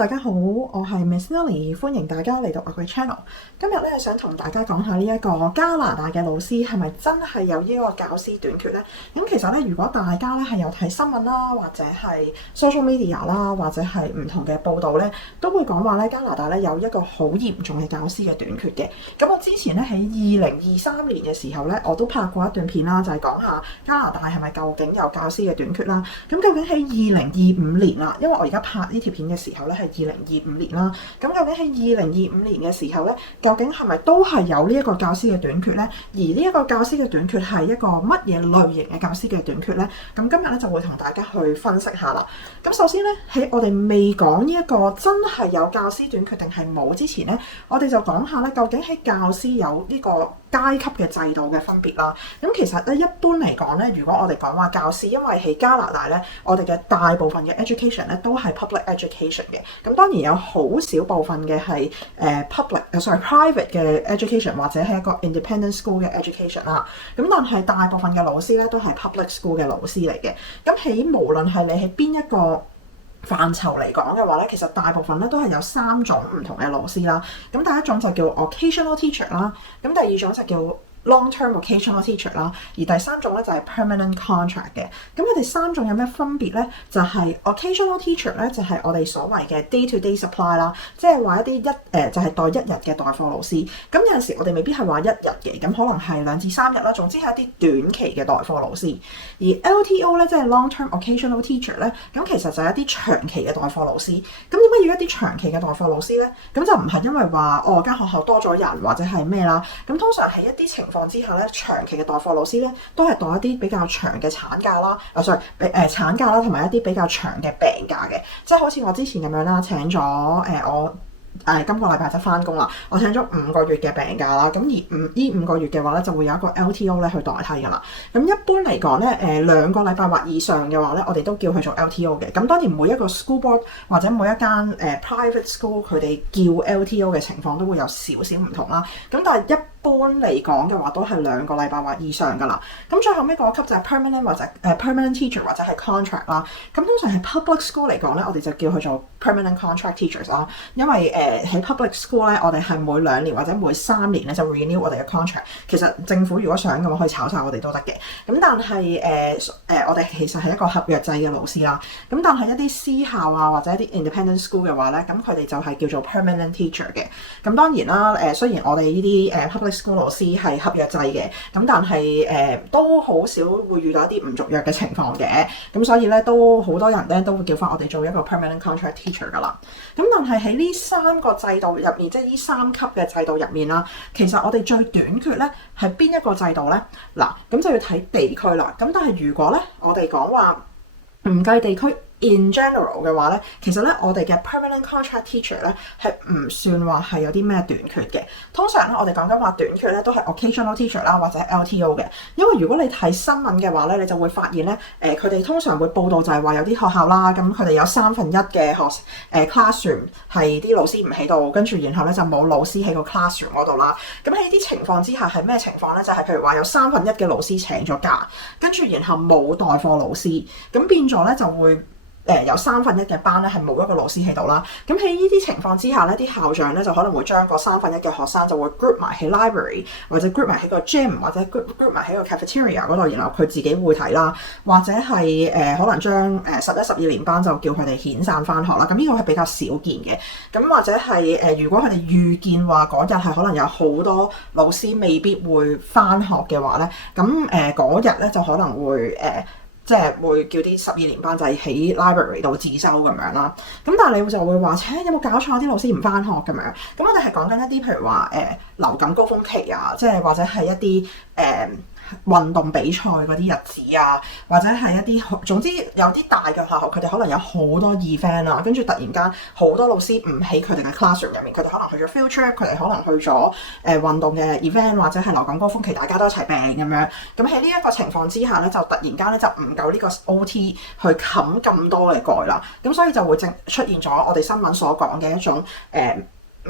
大家好，我係 Miss Lily，歡迎大家嚟到我嘅 channel。今日咧想同大家講下呢一個加拿大嘅老師係咪真係有呢個教師短缺呢？咁其實咧，如果大家咧係有睇新聞啦，或者係 social media 啦，或者係唔同嘅報道咧，都會講話咧加拿大咧有一個好嚴重嘅教師嘅短缺嘅。咁我之前咧喺2023年嘅時候咧，我都拍過一段片啦，就係講下加拿大係咪究竟有教師嘅短缺啦。咁究竟喺2025年啦，因為我而家拍呢條片嘅時候咧係2025年啦，咁究竟喺2025年嘅時候咧，究竟係咪都係有呢一個教師嘅短缺咧？而呢一個教師嘅短缺係一個乜嘢類型嘅教師嘅短缺咧？咁今日咧就會同大家去分析下啦。咁首先咧喺我哋未講呢一個真係有教師短缺定係冇之前咧，我哋就講下咧究竟喺教師有呢個階級嘅制度嘅分別啦。咁其實咧一般嚟講咧，如果我哋講話教師，因為喺加拿大咧，我哋嘅大部分嘅 education 咧都係 public education 嘅。咁當然有好少部分嘅係private 嘅 education 或者係一個 independent school 嘅 education 啦。咁但係大部分嘅老師咧都係 public school 嘅老師嚟嘅。咁喺無論係你喺邊一個範疇嚟講嘅話咧，其實大部分咧都係有3種唔同嘅老師啦。咁第一種就叫 occasional teacher 啦，咁第二種就叫long-term occasional teacher 啦，而第三種咧就係 permanent contract 嘅。咁佢哋3種有咩分別咧？就係 occasional teacher 咧，就係我哋所謂嘅 day-to-day supply 啦，即係話一啲就係代1日嘅代課老師。咁有陣時我哋未必係話1日嘅，咁可能係2至3日啦。總之係一啲短期嘅代課老師。而 LTO 咧，即係 long-term occasional teacher 咧，咁其實就係一啲長期嘅代課老師。咁點解要一啲長期嘅代課老師咧？咁就唔係因為話間學校多咗人或者係咩啦。咁通常喺一啲情況之下咧，長期嘅代課老師咧都係代一啲比較長嘅產假啦，產假啦，同埋一啲比較長嘅病假嘅，即係好似我之前咁樣啦，請咗我今個禮拜就翻工啦，我請咗5個月嘅病假啦，咁而呢5個月嘅話咧就會有一個 LTO 咧去代替噶啦。咁一般嚟講咧2個禮拜或以上嘅話咧，我哋都叫佢做 LTO 嘅。咁當然每一個 school board 或者每一間private school 佢哋叫 LTO 嘅情況都會有少少唔同啦。咁但係一般嚟講嘅話都係2個禮拜或以上噶啦。咁最後尾嗰級就係 permanent 或者permanent teacher 或者係 contract 啦。咁通常係 public school 嚟講咧，我哋就叫佢做 permanent contract teachers 啦。因為喺 public school 咧，我哋係每2年或者每3年咧就 renew 我哋嘅 contract。其實政府如果想嘅話，可以炒晒我哋都得嘅。咁但係我哋其實係一個合約制嘅老師啦。咁但係一啲私校啊或者一啲 independent school 嘅話咧，咁佢哋就係叫做 permanent teacher 嘅。咁當然啦，雖然我哋呢啲public school 老師係合約制嘅，咁但係都好少會遇到一啲唔續約嘅情況嘅。咁所以咧都好多人咧都會叫翻我哋做一個 permanent contract teacher 噶啦。咁但係喺呢3個制度入面，即係呢3級嘅制度入面啦，其實我哋最短缺咧係邊一個制度咧？嗱，咁就要睇地區啦。咁但係如果咧我哋講話唔計地區，in general 嘅話咧，其實咧我哋嘅 permanent contract teacher 咧係唔算話係有啲咩短缺嘅。通常咧我哋講緊話短缺咧都係 occasional teacher 啦或者 LTO 嘅。因為如果你睇新聞嘅話咧，你就會發現咧佢哋通常會報道就係話有啲學校啦，咁佢哋有1/3嘅classroom 係啲老師唔喺度，跟住然後咧就冇老師喺個 classroom 嗰度啦。咁喺呢啲情況之下係咩情況咧？就係譬如話有1/3嘅老師請咗假，跟住然後冇代課老師，咁變咗咧就會有1/3嘅班咧係冇一個老師喺度啦。咁喺呢啲情況之下咧，啲校長咧就可能會將個1/3嘅學生就會 group 埋喺 library 或者 group 埋喺個 gym 或者 group 埋喺個 cafeteria 嗰度，然後佢自己會睇啦，或者係可能將11、12年班就叫佢哋遣散翻學啦。咁呢個係比較少見嘅。咁或者係如果佢哋預見話嗰日係可能有好多老師未必會翻學嘅話咧，咁嗰日咧就可能會即係會叫啲12年班就係喺 library 度自修咁樣啦。咁但係你就會話，有冇搞錯啲老師唔翻學咁樣？咁我哋係講緊一啲譬如話流感高峰期啊，即係或者係一啲運動比賽嗰啲日子啊，或者係一啲總之有啲大嘅學校，佢哋可能有好多 event 啊，跟住突然間好多老師唔喺佢哋嘅 classroom 入面，佢哋可能去咗 field trip，佢哋可能去咗運動嘅 event 或者係流感高峰期，大家都一齊病咁樣。咁喺呢一個情況之下咧，就突然間咧就唔夠呢個 OT 去冚咁多嘅蓋啦。咁所以就會出現咗我哋新聞所講嘅一種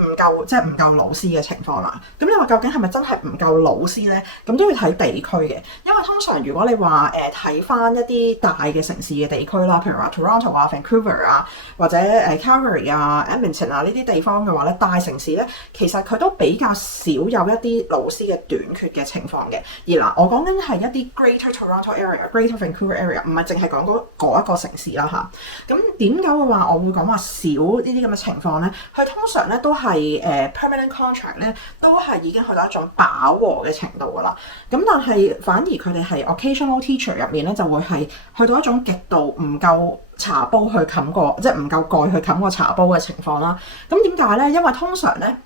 唔夠老師嘅情況啦。咁你話究竟係咪真係唔夠老師咧？咁都要睇地區嘅，因為通常如果你話睇翻一啲大嘅城市嘅地區啦，譬如話 Toronto 啊、Vancouver 啊，或者Calgary 啊、Edmonton 啊呢啲地方嘅話咧，大城市咧其實佢都比較少有一啲老師嘅短缺嘅情況嘅。而嗱，我講緊係一啲 Greater Toronto Area、Greater Vancouver Area， 唔係淨係講嗰一個城市啦嚇。咁點解會話我會講話少呢啲咁嘅情況咧？佢通常咧都係permanent contract 咧，都係已經去到一種飽和嘅程度㗎啦。咁但係反而佢哋係 occasional teacher 入面咧，就會係去到一種極度唔夠茶煲去冚過，即係唔夠蓋去冚過茶煲嘅情況啦。咁點解咧？因為通常咧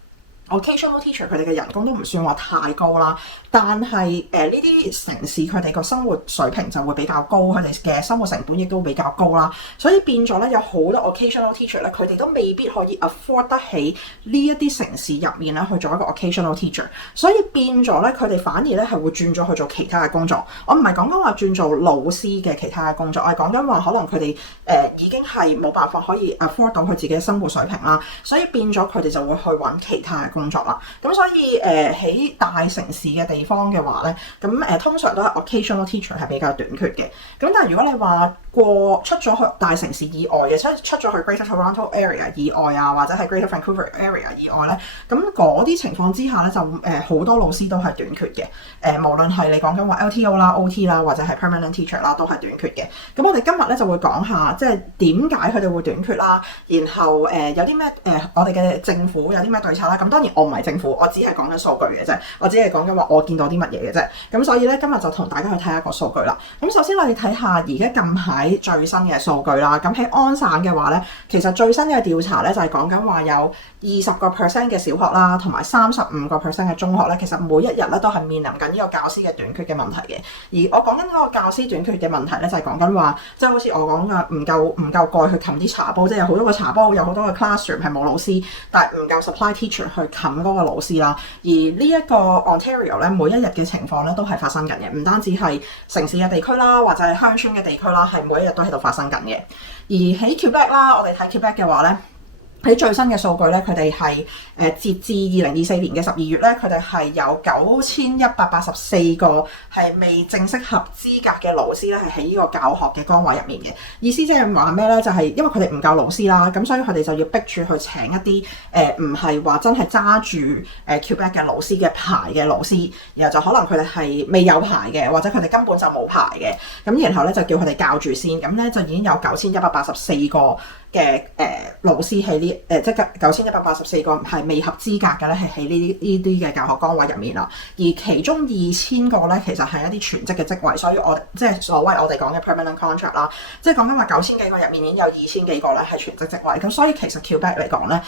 ，occasional teacher 佢哋嘅人工都唔算話太高啦，但係呢啲城市佢哋個生活水平就會比較高，佢哋嘅生活成本亦都比較高啦，所以變咗咧有好多 occasional teacher 咧，佢哋都未必可以 afford 得起呢一啲城市入面咧去做一個 occasional teacher， 所以變咗咧佢哋反而咧係會轉咗去做其他嘅工作。我唔係講緊話轉做老師嘅其他嘅工作，我係講緊話可能佢哋已經係冇辦法可以 afford 到佢自己嘅生活水平啦，所以變咗佢哋就會去揾其他嘅工作啦。咁所以喺大城市嘅地方嘅話咧，咁通常都係 occasional teacher 係比較短缺嘅。咁但係如果你話出咗去大城市以外嘅，出咗去 Greater Toronto Area 以外啊，或者係 Greater Vancouver Area 以外咧，咁嗰啲情況之下咧，就好多老師都係短缺嘅。無論係你講緊話 LTO 啦、OT 啦，或者係 permanent teacher 啦，都係短缺嘅。咁我哋今日咧就會講下，即係點解佢哋會短缺啦，然後有啲咩我哋嘅政府有啲咩對策啦。咁當然我唔係政府，我只係講緊數據嘅啫，我只係講緊話我見到啲乜嘢嘅啫。咁所以咧今日就同大家去睇一個數據啦。咁首先我哋睇下而家近排最新嘅數據啦。咁喺安省嘅話咧，其實最新嘅調查咧就係講緊話有20% 嘅小學啦，同埋35% 嘅中學咧，其實每一日咧都係面臨緊呢個教師嘅短缺嘅問題嘅。而我講緊嗰個教師短缺嘅問題咧，就係講緊話，即係好似我講嘅唔夠蓋去冚啲茶煲，即係有好多個茶煲，有好多個 classroom 係冇老師，但係唔夠 supply teacher 去冚嗰個老師啦。而呢一個 Ontario 咧，每一日嘅情況咧都係發生緊嘅，唔單止係城市嘅地區啦，或者係鄉村嘅地區啦，係每一日都喺度發生緊嘅。而喺 Quebec 啦，我哋睇 Quebec 嘅話咧，喺最新嘅數據咧，佢哋係截至2024年嘅12月咧，佢哋係有9184個係未正式合資格嘅老師咧，係喺呢個教學嘅崗位入面嘅。意思即係話咩咧？就係因為佢哋唔夠老師啦，咁所以佢哋就要逼住去請一啲唔係話真係揸住Quebec 嘅老師嘅牌嘅老師，然後就可能佢哋係未有牌嘅，或者佢哋根本就冇牌嘅，咁然後咧就叫佢哋教住先，咁咧就已經有9184個嘅老師喺即係9184個係未合資格嘅咧，係喺呢啲嘅教學崗位入面啦。而其中2000個咧，其實係一啲全職嘅職位，所以即係所謂我哋講嘅 permanent contract 啦，即係講緊話9000幾個入面已經有2000幾個咧係全職職位。咁所以其實 Quebec 嚟講咧，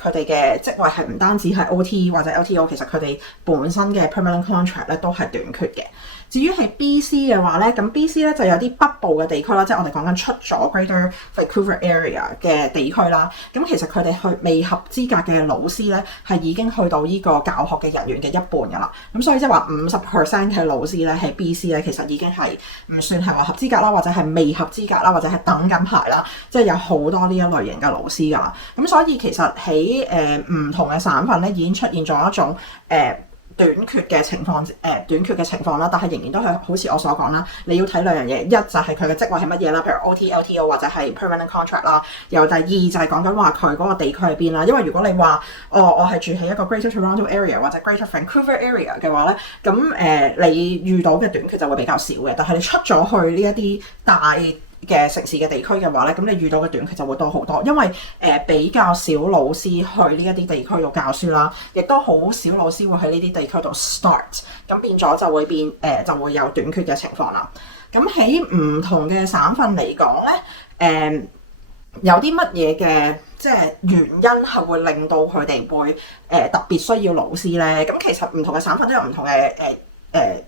佢哋嘅職位係唔單止係 OT 或者 LTO， 其實佢哋本身嘅 permanent contract 咧都係短缺嘅。至於係 BC 嘅話咧，咁 BC 咧就有啲北部嘅地區啦，即係我哋講緊出咗 Greater Vancouver Area 嘅地區啦。咁其實佢哋去未合資格嘅老師咧，係已經去到呢個教學嘅人員嘅一半㗎啦。咁所以即係話50% 嘅老師咧喺 BC 咧，其實已經係唔算係話合資格啦，或者係未合資格啦，或者係等緊牌啦，即係有好多呢一類型嘅老師㗎啦。咁所以其實喺唔同嘅省份咧，已經出現咗一種短缺嘅情況啦，但係仍然都係好似我所講啦，你要睇兩樣嘢，一就係佢嘅職位係乜嘢啦，譬如 OT、LTO 或者係 permanent contract 啦，然後第二就係講緊話佢嗰個地區喺邊啦。因為如果你話我係住喺一個 Greater Toronto Area 或者 Greater Vancouver Area 嘅話咧，咁你遇到嘅短缺就會比較少嘅。但係你出咗去呢一啲大嘅城市嘅地區嘅話咧，咁你遇到嘅短缺就會多好多，因為比較少老師去呢一啲地區度教書啦，亦都好少老師會喺呢啲地區度 start， 咁變咗就會就會有短缺嘅情況啦。咁喺唔同嘅省份嚟講咧，有啲乜嘢嘅即係原因係會令到佢哋會特別需要老師咧？咁其實唔同嘅省份都有唔同嘅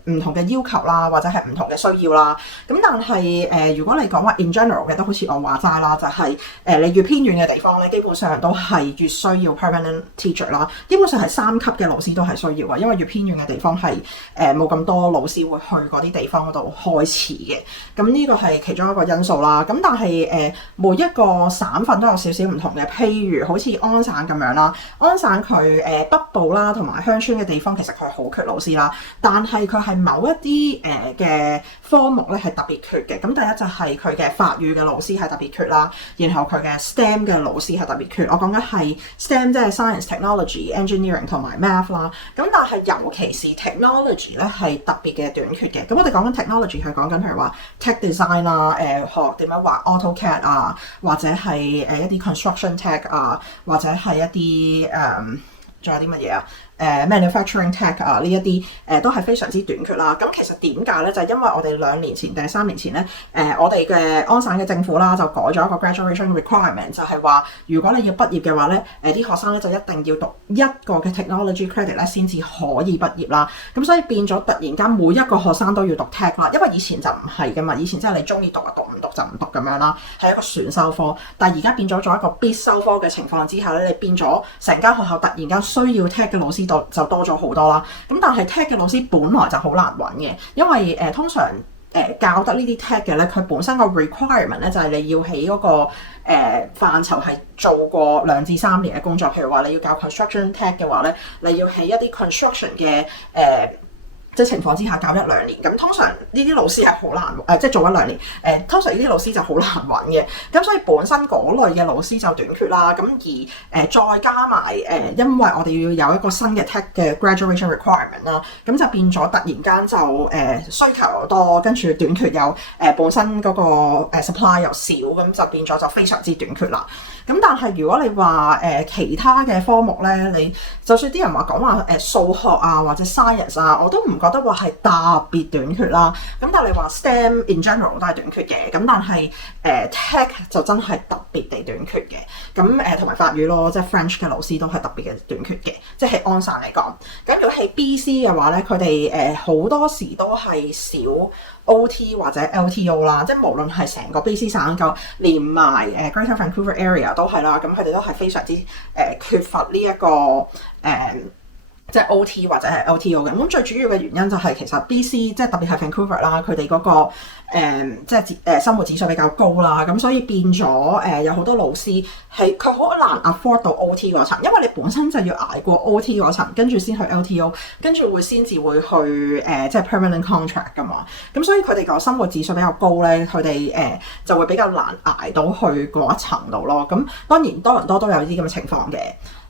唔同嘅要求啦，或者係唔同嘅需要啦。咁但係如果你講話 in general 嘅，都好似我話齋啦，就係你越偏遠嘅地方咧，基本上都係越需要 permanent teacher 啦。基本上係3級嘅老師都係需要嘅，因為越偏遠嘅地方係冇咁多老師會去嗰啲地方嗰度開始嘅。咁呢個係其中一個因素啦。咁但係每一個省份都有少少唔同嘅，譬如好似安省咁樣啦，安省佢北部啦同埋鄉村嘅地方其實佢係好缺老師啦，但係佢係某一啲嘅科目咧係特別缺嘅。咁第一就係佢嘅法語嘅老師係特別缺啦，然後佢嘅 STEM 嘅老師係特別缺。我講緊係 STEM 即係 Science、Technology、Engineering 同埋 Math 啦。咁但係尤其是 Technology 咧係特別嘅短缺嘅。咁我哋講緊 Technology 係講緊譬如話 Tech Design 啦，學點樣畫 AutoCAD 啊，或者係一啲 Construction Tech 啊，或者係一啲仲有啲乜嘢啊？manufacturing tech 啊，呢一啲都係非常之短缺啦。咁其實點解咧？就係因為我哋2年前定係3年前咧，我哋嘅安省嘅政府啦就改咗一個 graduation requirement，就係話如果你要畢業嘅話咧，啲學生咧就一定要讀一個嘅 technology credit 咧先至可以畢業啦。咁所以變咗突然間每一個學生都要讀 tech 啦，因為以前就唔係噶嘛，以前即係你中意讀就讀，唔讀就唔讀咁樣啦，係一個選修科。但係而家變咗做一個必修科嘅情況之下咧，你變咗成間學校突然間需要 tech 嘅老師就多咗好多啦。咁但係 tech 嘅老師本來就好難揾嘅，因為通常教得呢啲 tech 嘅咧，佢本身個 requirement 咧就係你要喺嗰個範疇係做過2至3年嘅工作。譬如話你要教 construction tech 嘅話咧，你要喺一啲 construction 嘅即係情況之下教1-2年。咁通常呢啲老師係好難即係做1-2年通常呢啲老師就好難揾嘅。咁所以本身嗰類嘅老師就短缺啦。咁而再加埋因為我哋要有一個新嘅 tech 嘅 graduation requirement 啦，咁就變咗突然間就需求又多，跟住短缺又本身嗰個supply 又少，咁就變咗就非常之短缺啦。咁但係如果你話其他嘅科目咧，你就算啲人講話數學啊或者 science 啊，我都唔覺得話係特別短缺啦。咁但係你話 STEM in general 都係短缺嘅，咁但係tech 就真係特別地短缺嘅。咁同埋法語咯，即係 French 嘅老師都係特別嘅短缺嘅，即係安省嚟講。咁如果係 BC 嘅話咧，佢哋好多時都係少 OT 或者 LTO 啦，即係無論係成個 BC 省夠連埋Greater Vancouver Area 都係啦，咁佢哋都係非常之缺乏呢一個即係 OT 或者係 LTO 嘅。咁最主要嘅原因就係其實 BC 即係特別係 Vancouver 啦，佢哋嗰個即係生活指數比較高啦，咁所以變咗有好多老師係佢好難 afford 到 OT 嗰層，因為你本身就要捱過 OT 嗰層，跟住先去 LTO， 跟住先至會去即係 permanent contract 噶嘛。咁所以佢哋個生活指數比較高咧，佢哋就會比較難捱到去嗰一層度咯。咁當然多倫多都有啲咁嘅情況嘅。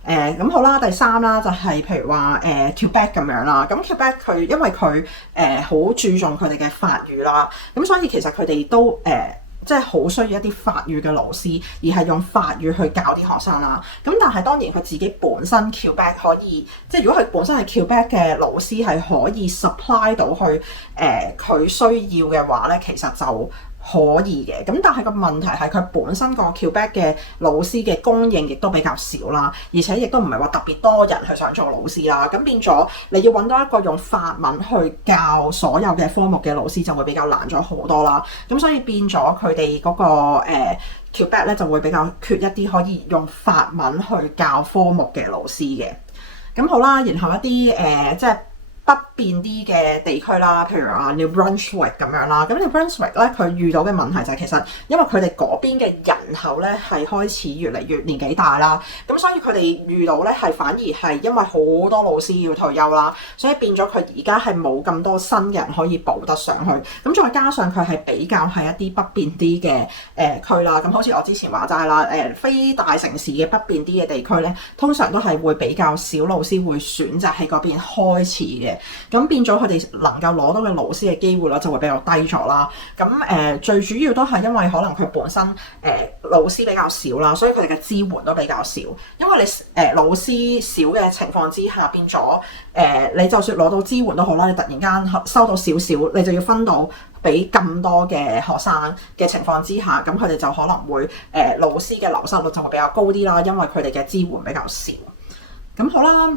咁好啦，第3啦就係譬如話Quebec 咁樣啦。咁 Quebec 佢因為佢好注重佢哋嘅法語啦，咁所以其實佢哋都即係好需要一啲法語嘅老師，而係用法語去教啲學生啦。咁但係當然佢自己本身 Quebec 可以，即係如果佢本身係 Quebec 嘅老師係可以 supply 到去佢需要嘅話咧，其實就可以嘅。咁但係個問題係佢本身個 Quebec 嘅老師嘅供應亦都比較少啦，而且亦都唔係話特別多人去想做老師啦。咁變咗你要揾到一個用法文去教所有嘅科目嘅老師就會比較難咗好多啦。咁所以變咗佢哋嗰個Quebec 咧就會比較缺一啲可以用法文去教科目嘅老師嘅。咁好啦，然後一啲即係北邊啲嘅地區啦，譬如話 New Brunswick 咁樣啦。咁 New Brunswick 咧，佢遇到嘅問題就係其實因為佢哋嗰邊嘅人口咧係開始越嚟越年紀大啦，咁所以佢哋遇到咧係反而係因為好多老師要退休啦，所以變咗佢而家係冇咁多新人可以補得上去。咁再加上佢係比較係一啲北邊啲嘅區啦，咁好似我之前話齋啦，非大城市嘅北邊啲嘅地區咧，通常都係會比較少老師會選擇喺嗰邊開始嘅。咁變咗佢哋能夠攞到嘅老師嘅機會率就會比較低咗啦。咁最主要都係因為可能佢本身老師比較少啦，所以佢哋嘅支援都比較少。因為你老師少嘅情況之下，變咗你就算攞到支援都好啦，你突然間收到少少，你就要分到俾咁多嘅學生嘅情況之下，咁佢哋就可能會老師嘅流失率就會比較高啲啦，因為佢哋嘅支援比較少。咁好啦。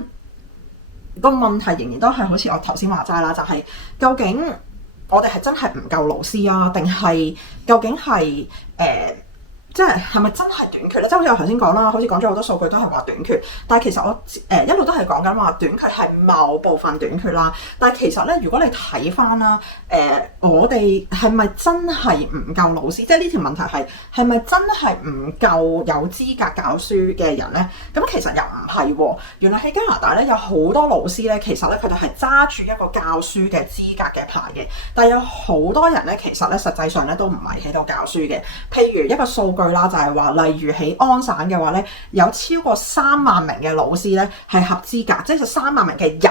個問題仍然都係好似我頭先話齋啦，就係、究竟我哋係真係唔夠老師啊，定係究竟係即係咪真係短缺咧？即係好似我頭先講啦，好似講咗好多數據都係話短缺，但係其實我一路都係講緊話短缺係某部分短缺啦。但係其實咧，如果你睇翻啦，我哋係咪真係唔夠老師？即係呢條問題係咪真係唔夠有資格教書嘅人咧？咁其實又唔係喎。原來喺加拿大咧有好多老師咧，其實咧佢哋係揸住一個教書嘅資格嘅牌嘅，但係有好多人咧，其實咧實際上咧都唔係喺度教書嘅。譬如一個數據啦，就係話，例如喺安省嘅話咧，有超過3萬名嘅老師咧係合資格，即係3萬名嘅人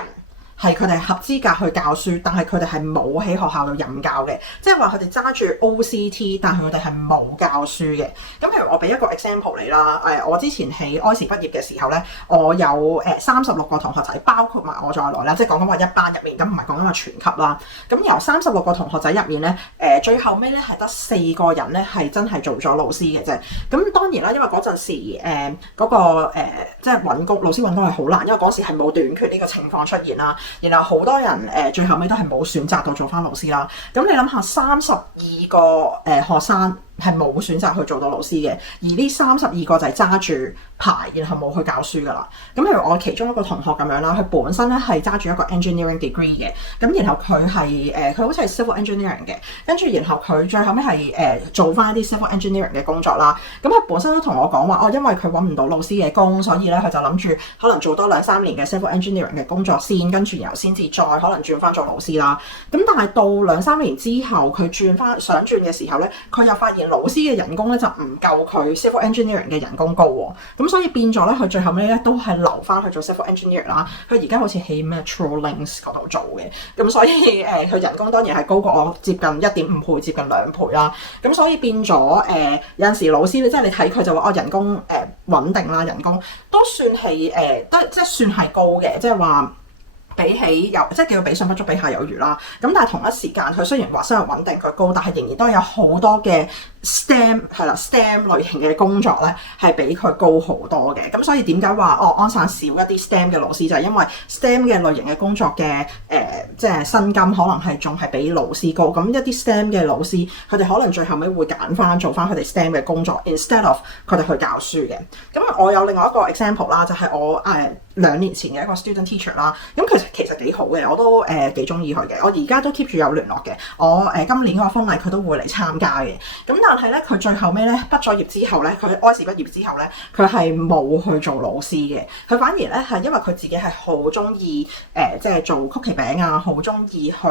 係佢哋合資格去教書，但係佢哋係冇喺學校度任教嘅，即係話佢哋揸住 OCT， 但係佢哋係冇教書嘅。咁譬如我俾一個 example 你啦，我之前喺愛士畢業嘅時候咧，我有36個同學仔，包括埋我在內啦，即係講緊話一班入面，咁唔係講緊話全級啦。咁由36個同學仔入面咧，最後尾咧係得4個人咧係真係做咗老師嘅啫。咁當然啦，因為嗰陣時即係揾工，老師揾工係好難，因為嗰時係冇短缺呢個情況出現啦。然後好多人最後尾都係冇選擇到做翻老師啦。咁你諗下32個學生係冇選擇去做到老師嘅，而呢32個就係揸住牌，然後冇去教書噶啦。咁譬如我其中一個同學咁樣啦，佢本身咧係揸住一個 engineering degree 嘅，咁然後佢係佢好似係 civil engineering 嘅，跟住然後佢最後尾係做翻一啲 civil engineering 嘅工作啦。咁佢本身都同我講話，因為佢揾唔到老師嘅工，所以咧佢就諗住可能做多2-3年嘅 civil engineering 嘅工作先，跟住然後先至再可能轉翻做老師啦。咁但係到2-3年之後，佢想轉嘅時候咧，佢又發現老師嘅人工咧就唔夠佢 civil engineering 嘅人工高喎，咁所以變咗咧佢最後尾咧都係留翻去做 civil engineer 啦。佢而家好似喺 Metrolinx 嗰度做嘅，咁所以佢人工當然係高過我接近1.5倍，接近2倍啦。咁所以變咗有陣時老師即係你睇佢就話人工穩定啦，人工都算係都即係算係高嘅，即係話。比起即係叫比上不足，比下有餘啦。咁但係同一時間，佢雖然話收入穩定，佢高，但係仍然都有好多嘅 STEM 類型嘅工作咧，係比佢高好多嘅。咁所以點解話安省少一啲 STEM 嘅老師，就係因為 STEM 嘅類型嘅工作嘅即係薪金可能係仲係比老師高。咁一啲 STEM 嘅老師，佢哋可能最後尾會揀翻做翻佢哋 STEM 嘅工作 ，instead of 佢哋去教書嘅。咁我有另外一個 example 啦，就係我2年前嘅一個 student teacher 啦。咁其實幾好嘅，我都幾中意佢嘅。我而家都 keep 住有聯絡嘅。我今年嗰個婚禮佢都會嚟參加嘅。咁但係咧，佢最後尾咧畢咗業之後咧，佢愛士畢業之後咧，佢係冇去做老師嘅。佢反而咧係因為佢自己係好中意即係做曲奇餅啊，好中意去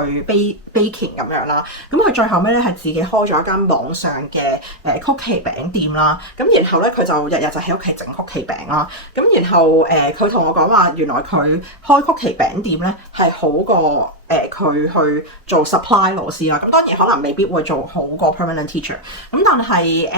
baking 咁樣啦。咁佢最後尾咧係自己開咗一間網上嘅曲奇餅店啦。咁然後咧佢就日日就喺屋企整曲奇餅啦。咁然後佢同我講話，原來佢開曲奇餅店咧係好過佢去做 supply 老師啦。咁當然可能未必會做好過 permanent teacher。咁但係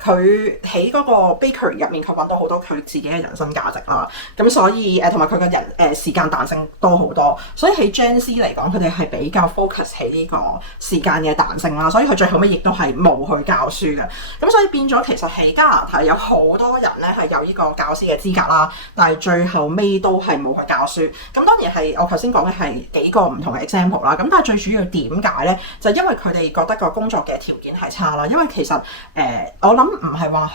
佢喺嗰個 bakery 入面，佢揾到好多佢自己嘅人生價值啦。咁所以同埋佢嘅時間彈性多好多。所以喺 Gen Z 嚟講，佢哋係比較 focus 喺呢個時間嘅彈性啦。所以佢最後尾亦都係冇去教書嘅。咁所以變咗其實喺加拿大有好多人咧係有呢個教師嘅資格啦，但係最後尾都係冇去教書。咁當然係我頭先講嘅係幾個唔同嘅 example 啦。咁但係最主要點解咧？就因為佢哋覺得個工作嘅條件係差啦。因為其實我諗唔係話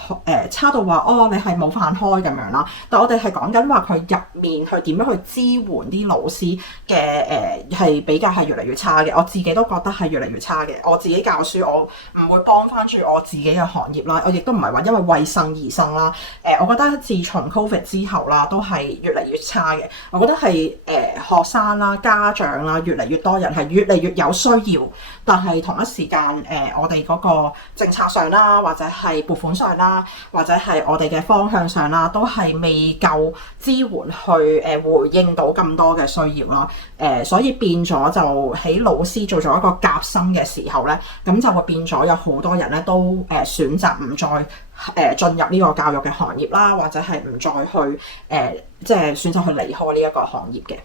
差到話你係冇飯開咁樣啦。但我哋係講緊話佢入面去點樣去支援啲老師嘅係比較係越嚟越差嘅。我自己都覺得係越嚟越差嘅。我自己教書，我唔會幫翻住我自己嘅行業啦。我亦都唔係話因為為生而生啦。我覺得自從 COVID 之後啦，都係越嚟越差嘅。我覺得係學生啦、家長啦，越嚟越多人係越嚟越有需要，但係同一時間我哋嗰個政策上啦，或者係撥款上啦，或者係我哋嘅方向上啦，都係未夠支援去回應到咁多嘅需要啦。所以變咗就喺老師做咗一個夾心嘅時候咧，咁就會變咗有好多人咧都選擇唔再進入呢個教育嘅行業啦，或者係唔再去即係選擇去離開呢一個行業嘅。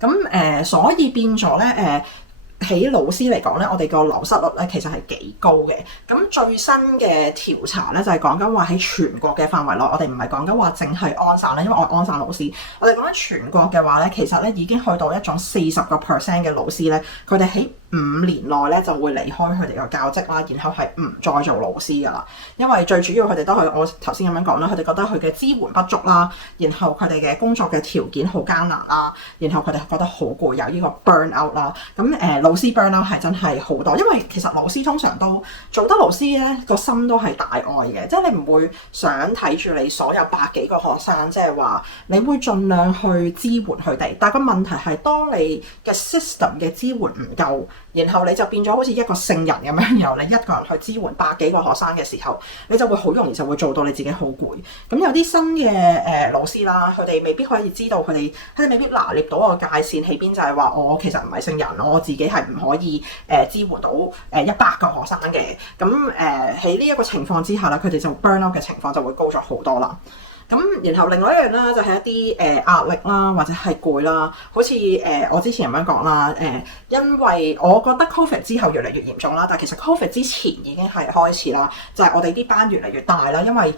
咁所以變咗咧喺老師嚟講咧，我哋個流失率咧其實係幾高嘅。咁最新嘅調查咧就係講緊話喺全國嘅範圍內，我哋唔係講緊話淨係安省咧，因為我係安省老師。我哋講緊全國嘅話咧，其實咧已經去到一種40% 嘅老師咧，佢哋喺5年內咧就會離開佢哋個教職啦，然後係唔再做老師噶啦。因為最主要佢哋都係我頭先咁樣講啦，佢哋覺得佢嘅支援不足啦，然後佢哋嘅工作嘅條件好艱難啦，然後佢哋覺得好攰，有呢個 burn out 啦。咁老師 burn out 係真係好多，因為其實老師通常都做得老師咧個心都係大愛嘅，即係你唔會想睇住你所有100幾個學生，即係話你會盡量去支援佢哋。但係個問題係，當你嘅 system 嘅支援唔夠，然後你就變咗好似一個聖人咁樣，由你一個人去支援100幾個學生嘅時候，你就會好容易就會做到你自己好攰。咁有啲新嘅老師啦，佢哋未必可以知道佢哋未必拿捏到個界線喺邊，就係話我其實唔係聖人，我自己係唔可以支援到100個學生嘅。咁喺呢一個情況之下咧，佢哋就 burn out 嘅情況就會高咗好多啦。咁然後另外一樣啦，就係一啲壓力啦，或者係攰啦，好似我之前咁樣講啦，因為我覺得 Covid 之後越嚟越嚴重啦，但係其實 Covid 之前已經係開始啦，就係我哋啲班越嚟越大啦，因為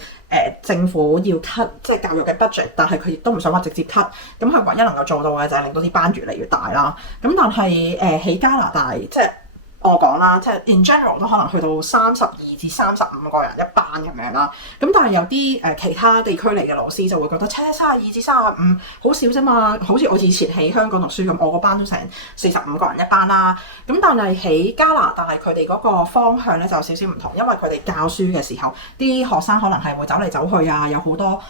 政府要 cut 即係教育嘅 budget， 但係佢亦都唔想話直接 cut，咁佢唯一能夠做到嘅就係令到啲班越嚟越大啦。咁但係喺加拿大即係我講啦，即係 in general 都可能去到32至35個人一班咁樣啦。咁但係有啲其他地區嚟嘅老師就會覺得32至35好少啫嘛。好似我以前喺香港讀書咁，我個班都成45個人一班啦。咁但係喺加拿大佢哋嗰個方向咧就有少少唔同，因為佢哋教書嘅時候，啲學生可能係會走嚟走去啊，有好多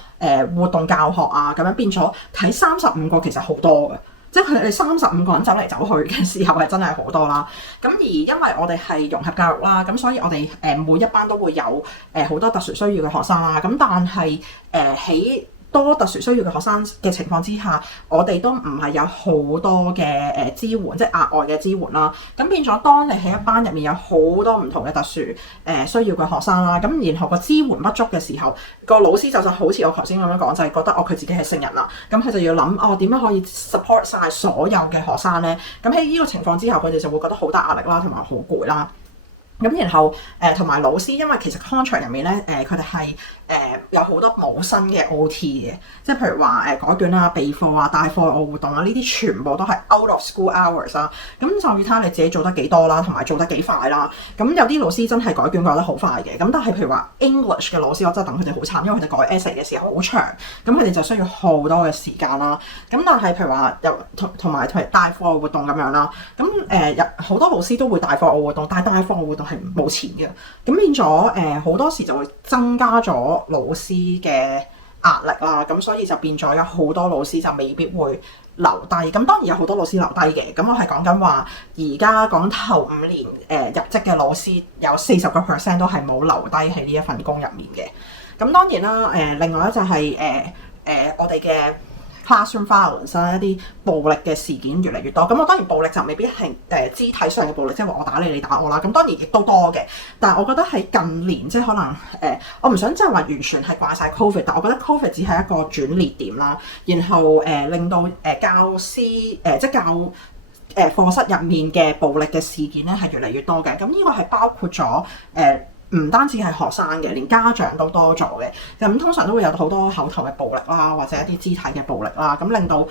活動教學啊，咁樣變咗睇35個其實好多嘅。即係佢哋35個人走嚟走去嘅時候係真係好多啦。咁而因為我哋係融合教育啦，咁所以我哋每一班都會有好多特殊需要嘅學生啦。咁但係喺多特殊需要嘅學生嘅情況之下，我哋都唔係有好多嘅支援，即係額外嘅支援啦。咁變咗，當你喺一班入面有好多唔同嘅特殊需要嘅學生啦，咁然後個支援不足嘅時候，個老師就好似我頭先咁樣講，就係覺得佢自己係聖人啦。咁佢就要諗點樣可以 support 晒所有嘅學生咧？咁喺呢個情況之下，佢哋就會覺得好大壓力啦，同埋好攰啦。咁然後同埋老師，因為其實 contract 入面咧佢哋係有好多冇薪嘅 OT 嘅，即係譬如話改卷啊、備課啊、帶課外活動啊，呢啲全部都係 out of school hours 啦。咁就要睇下你自己做得幾多啦，同埋做得幾快啦。咁有啲老師真係改卷改得好快嘅，咁但係譬如話 English 嘅老師，我真係戥佢哋好慘，因為佢哋改 essay 嘅時候好長，咁佢哋就需要好多嘅時間啦。咁但係譬如話又同埋帶課外活動咁樣啦，咁好多老師都會帶課外活動，但係帶課外活動係冇錢嘅，咁變咗好多時就會增加咗老師嘅壓力啦，咁所以就變咗有好多老師就未必會留低。咁當然有好多老師留低嘅，咁我係講緊話而家講頭5年入職嘅老師有40% 都係冇留低喺呢一份工入面嘅。咁當然啦，另外咧就係我哋嘅classroom violence 啦，一啲暴力嘅事件越嚟越多。咁我當然暴力就未必係肢體上嘅暴力，即係話我打你，你打我啦。咁當然亦都多嘅。但係我覺得喺近年，即係可能我唔想即係話完全係怪晒 Covid， 但我覺得 Covid 只係一個轉捩點啦。然後令到教師即係教課室入面嘅暴力嘅事件咧係越嚟越多嘅。咁呢個係包括咗唔單止係學生嘅，連家長都多咗嘅。咁通常都會有好多口頭嘅暴力啦，或者一啲肢體嘅暴力啦，咁令到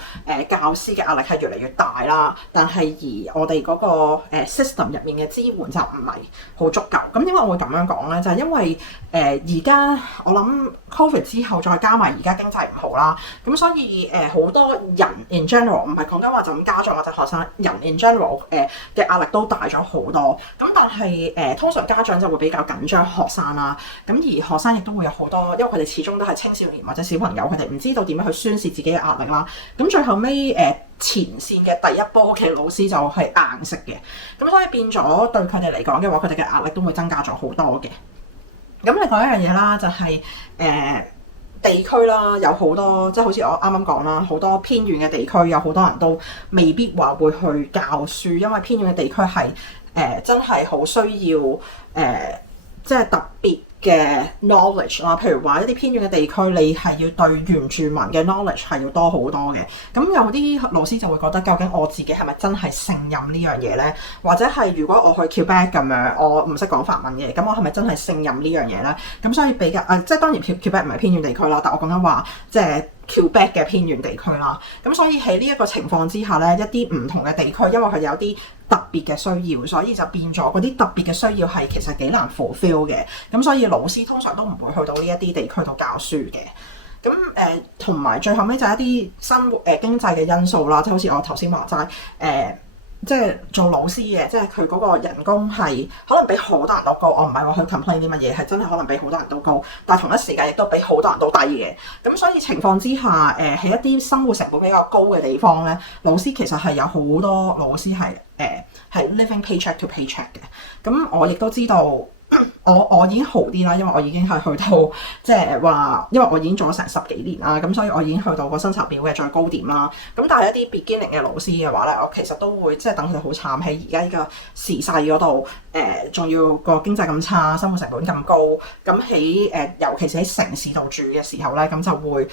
教師嘅壓力係越嚟越大啦。但係而我哋嗰個system 入面嘅支援就唔係好足夠。咁點解我會咁樣講咧？就係因為而家我諗 Covid 之後，再加埋而家經濟唔好啦，咁所以好多人 in general 唔係講緊話就咁家長或者學生，人 in general 嘅壓力都大咗好多。咁但係通常家長就會比較緊張學生啦，咁而學生亦都會有好多，因為佢哋始終都係青少年或者小朋友，佢哋唔知道點樣去宣泄自己嘅壓力啦。咁最後尾前線嘅第一波嘅老師就係硬食嘅，咁所以變咗對佢哋嚟講嘅話，佢哋嘅壓力都會增加咗好多嘅。咁另外一樣嘢啦，就係地區啦，有好多即係好似我啱啱講啦，好多偏遠嘅地區有好多人都未必話會去教書，因為偏遠嘅地區係真係好需要即係特別嘅 knowledge 啦，譬如話一啲偏遠嘅地區，你係要對原住民嘅 knowledge 係要多好多嘅。咁有啲老師就會覺得，究竟我自己係咪真係勝任呢樣嘢咧？或者係如果我去 Quebec 咁樣，我唔識講法文嘅，咁我係咪真係勝任呢樣嘢咧？咁所以比較即係當然 Quebec 唔係偏遠地區啦，但我講緊話即係Quebec 嘅偏遠地區啦。咁所以喺呢一個情況之下咧，一啲唔同嘅地區，因為佢有啲特別嘅需要，所以就變咗嗰啲特別嘅需要係其實幾難 fulfill 嘅。咁所以老師通常都唔會去到呢一啲地區度教書嘅。咁同埋最後尾就係一啲生活經濟嘅因素啦，即係好似我頭先話齋即係做老師嘅，即係佢嗰個人工係可能比好多人都高。我唔係話去 complain 啲乜嘢，係真係可能比好多人都高，但係同一時間亦都比好多人都低嘅。咁所以情況之下，喺一啲生活成本比較高嘅地方咧，老師其實係有好多老師係living paycheck to paycheck 嘅。咁我亦都知道。我已經好啲啦，因為我已經係去到即係話，因為我已經做咗成10幾年啦，咁所以我已經去到個薪酬表嘅最高點啦。咁但係一啲 beginning 嘅老師嘅話咧，我其實都會即係等佢哋好慘喺而家呢個時勢嗰度，仲要個經濟咁差，生活成本咁高，咁喺尤其是喺城市度住嘅時候咧，咁就會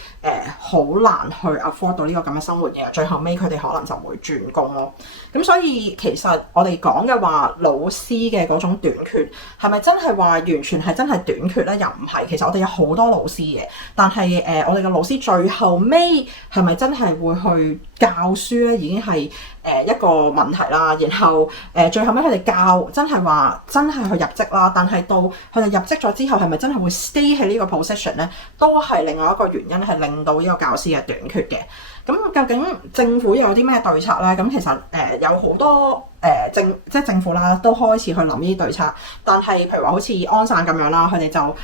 好難去 afford 到呢個咁嘅生活嘅。最後尾佢哋可能就會轉工咯。咁所以其實我哋講嘅話，老師嘅嗰種短缺係咪真係話完全係真係短缺咧？又唔係。其實我哋有好多老師嘅，但係我哋嘅老師最後尾係咪真係會去教書咧？已經係一個問題啦。然後最後尾佢哋教真係話真係去入職啦，但係到佢哋入職咗之後，係咪真係會 stay 喺呢個 position 咧？都係另外一個原因，係令到呢個教師嘅短缺嘅。咁究竟政府又有啲咩對策咧？咁其實有好多即係政府啦，都開始去諗呢啲對策。但係譬如話好似安省咁樣啦，佢哋就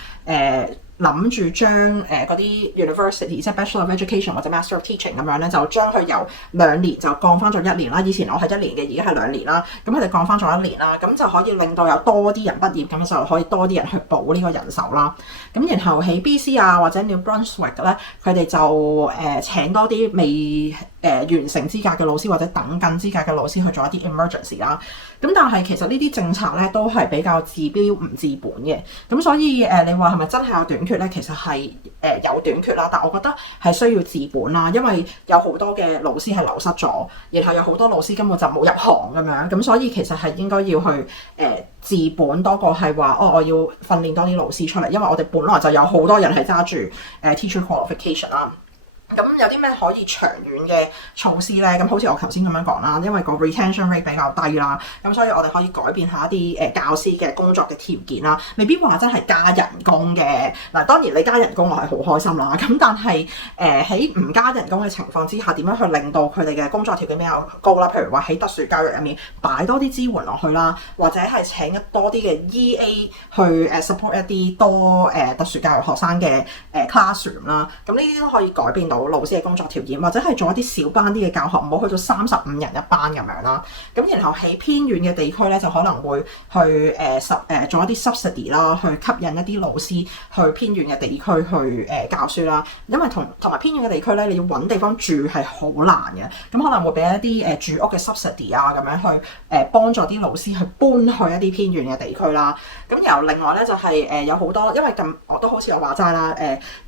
諗住將嗰啲 university 即係 Bachelor of Education 或者 Master of Teaching 咁樣咧，就將佢由2年就降翻咗1年啦。以前我係1年嘅，而家係2年啦。咁佢哋降翻咗1年啦，咁就可以令到有多啲人畢業，咁就可以多啲人去補呢個人手啦。咁然後喺 BC 啊或者 New Brunswick 咧，佢哋就請多啲未完成資格嘅老師或者等緊資格嘅老師去做一啲 emergency 啦。咁但係其實呢啲政策咧都係比較治標唔治本嘅。咁所以你話係咪真係有短缺咧？其實係有短缺啦，但我覺得係需要治本啦，因為有好多嘅老師係流失咗，然後有好多老師根本就冇入行咁樣。咁所以其實係應該要去治本多過係話我要訓練多啲老師出嚟，因為我哋本來就有好多人係揸住teacher qualification 啦。咁有啲咩可以長遠嘅措施咧？咁好似我頭先咁樣講啦，因為個 retention rate 比較低啦，咁所以我哋可以改變下一啲教師嘅工作嘅條件啦，未必話真係加人工嘅。嗱，當然你加人工我係好開心啦，咁但係喺唔加人工嘅情況之下，點樣去令到佢哋嘅工作條件比較高啦？譬如話喺特殊教育入面擺多啲支援落去啦，或者係請多啲嘅 EA 去support 一啲多特殊教育學生嘅classroom 啦。咁呢啲都可以改變到老師嘅工作條件，或者係做一啲小班啲嘅教學，唔好去到35人一班咁樣啦。咁然後喺偏遠嘅地區咧，就可能會去做一啲 subsidy 啦，去吸引一啲老師去偏遠嘅地區去教書啦。因為同埋偏遠嘅地區咧，你要揾地方住係好難嘅，咁可能會俾一啲住屋嘅 subsidy 啊，咁樣去幫助啲老師去搬去一啲偏遠嘅地區啦。咁然後另外咧就係有好多，因為我都好似我話齋啦，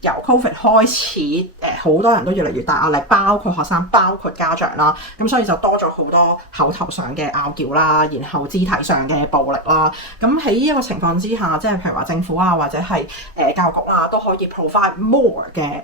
由 Covid 開始好多人都越嚟越大壓力，包括學生，包括家長啦，咁所以就多咗好多口頭上嘅拗撬啦，然後肢體上嘅暴力啦。咁喺呢一個情況之下，即係譬如話政府啊，或者係教育局啊，都可以 provide more 嘅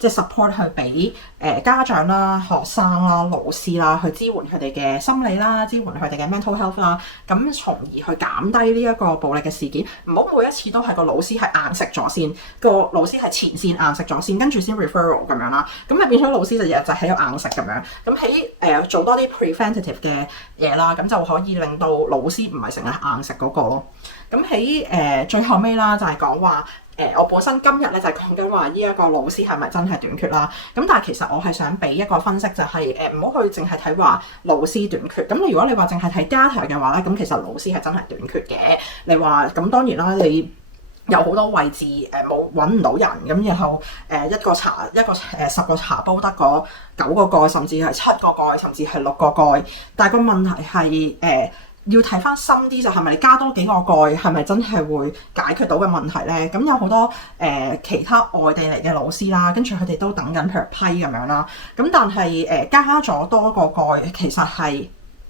即係 support 去俾家長啦、學生啦、老師啦，去支援佢哋嘅心理啦，支援佢哋嘅 mental health 啦，咁從而去減低呢一個暴力嘅事件。唔好每一次都係個老師係硬食咗先，個老師係前線硬食咗先，跟住先 referral 咁樣啦。咁咪變咗老師就日日就喺度硬食咁樣。咁喺做多啲 preventative 嘅嘢啦，咁就可以令到老師唔係成日硬食嗰個咯。咁喺最後尾啦，就係講話我本身今日咧就係講緊話呢一個老師係咪真係短缺啦。咁但係其實我係想俾一個分析，就係唔好去淨係睇話老師短缺。咁如果你話淨係睇 data 嘅話咧，咁其實老師係真係短缺嘅。你話咁當然啦，你有好多位置揾唔到人，咁然後10個茶煲得嗰9個蓋，甚至係7個蓋，甚至係6個蓋。但係個問題係要睇翻深啲，就係咪你加多幾個蓋，係咪真係會解決到嘅問題咧？咁有好多其他外地嚟嘅老師啦，跟住佢哋都等緊譬如批咁樣啦。咁但係加咗多個蓋，其實係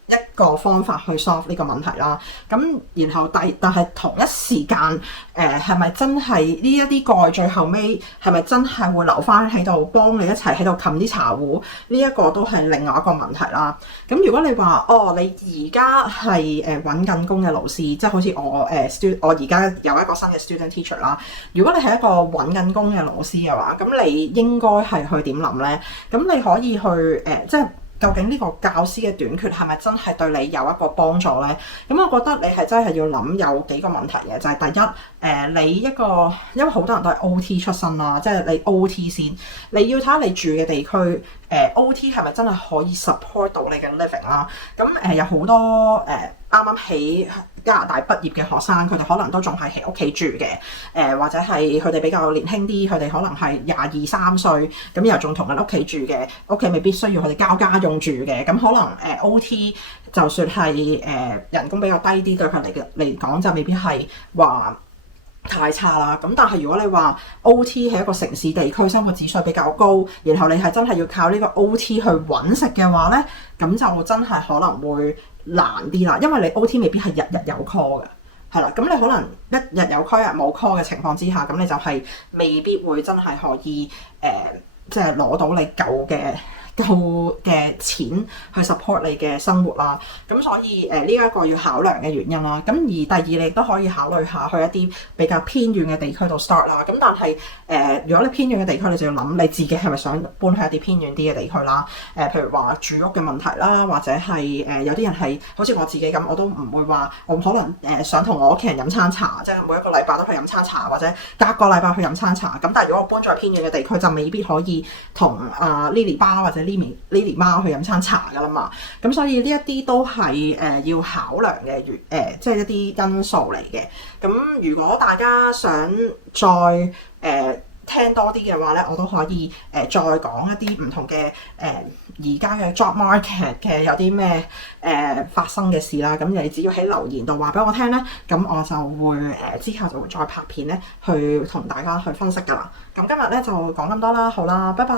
一個方法去 solve 呢個問題啦。咁然後但係同一時間係咪真係呢一啲蓋最後尾係咪真係會留翻喺度幫你一齊喺度冚啲茶壺？呢一個都係另外一個問題啦。咁如果你話你而家係揾緊工嘅老師，即係好似我而家有一個新嘅 student teacher 啦。如果你係一個揾緊工嘅老師嘅話，咁你應該係去點諗呢？咁你可以去即係。究竟呢個教師嘅短缺係咪真係對你有一個幫助呢？咁我覺得你係真係要諗有幾個問題嘅，就係第一，你一個因為好多人都係 OT 出身啦，即係你 OT 先，你要睇下你住嘅地區OT 係咪真係可以 support 到你嘅 living 啦？咁有好多啱啱喺加拿大畢業嘅學生，佢哋可能都仲係喺屋企住嘅，或者係佢哋比較年輕啲，佢哋可能係22、23歲，咁又仲同緊屋企住嘅，屋企未必需要佢哋交家用住嘅，咁可能OT 就算係人工比較低啲，對佢嚟講就未必係話太差啦。咁但係如果你話 OT 係一個城市地區，生活指數比較高，然後你係真係要靠呢個 OT 去揾食嘅話呢，咁就真係可能會難啲啦，因為你 OT 未必係日日有 call 嘅，係啦，咁你可能一日有 call 日冇 call 嘅情況之下，咁你就係未必會真係可以即係攞到你夠嘅錢去 support 你嘅生活啦。咁所以呢一個要考量嘅原因啦。咁而第二你亦都可以考慮下去一啲比較偏遠嘅地區度 start 啦。咁但係如果你偏遠嘅地區，你就要諗你自己係咪想搬去一啲偏遠啲嘅地區啦。譬如話住屋嘅問題啦，或者係有啲人係好似我自己咁，我都唔會話我可能想同我屋企人飲餐茶，即係每一個禮拜都去飲餐茶，或者隔個禮拜去飲餐茶。咁但係如果我搬咗去偏遠嘅地區，就未必可以同Lily 爸或者Lily 媽去飲餐茶㗎啦嘛。咁所以呢一啲都係要考量嘅即係一啲因素嚟嘅。咁如果大家想再聽多啲嘅話咧，我都可以再講一啲唔同嘅而家嘅 job market 嘅有啲咩發生嘅事啦。咁你只要喺留言度話俾我聽咧，咁我就會之後就會再拍片咧，去同大家去分析㗎啦。咁今日咧就講咁多啦，好啦，拜拜。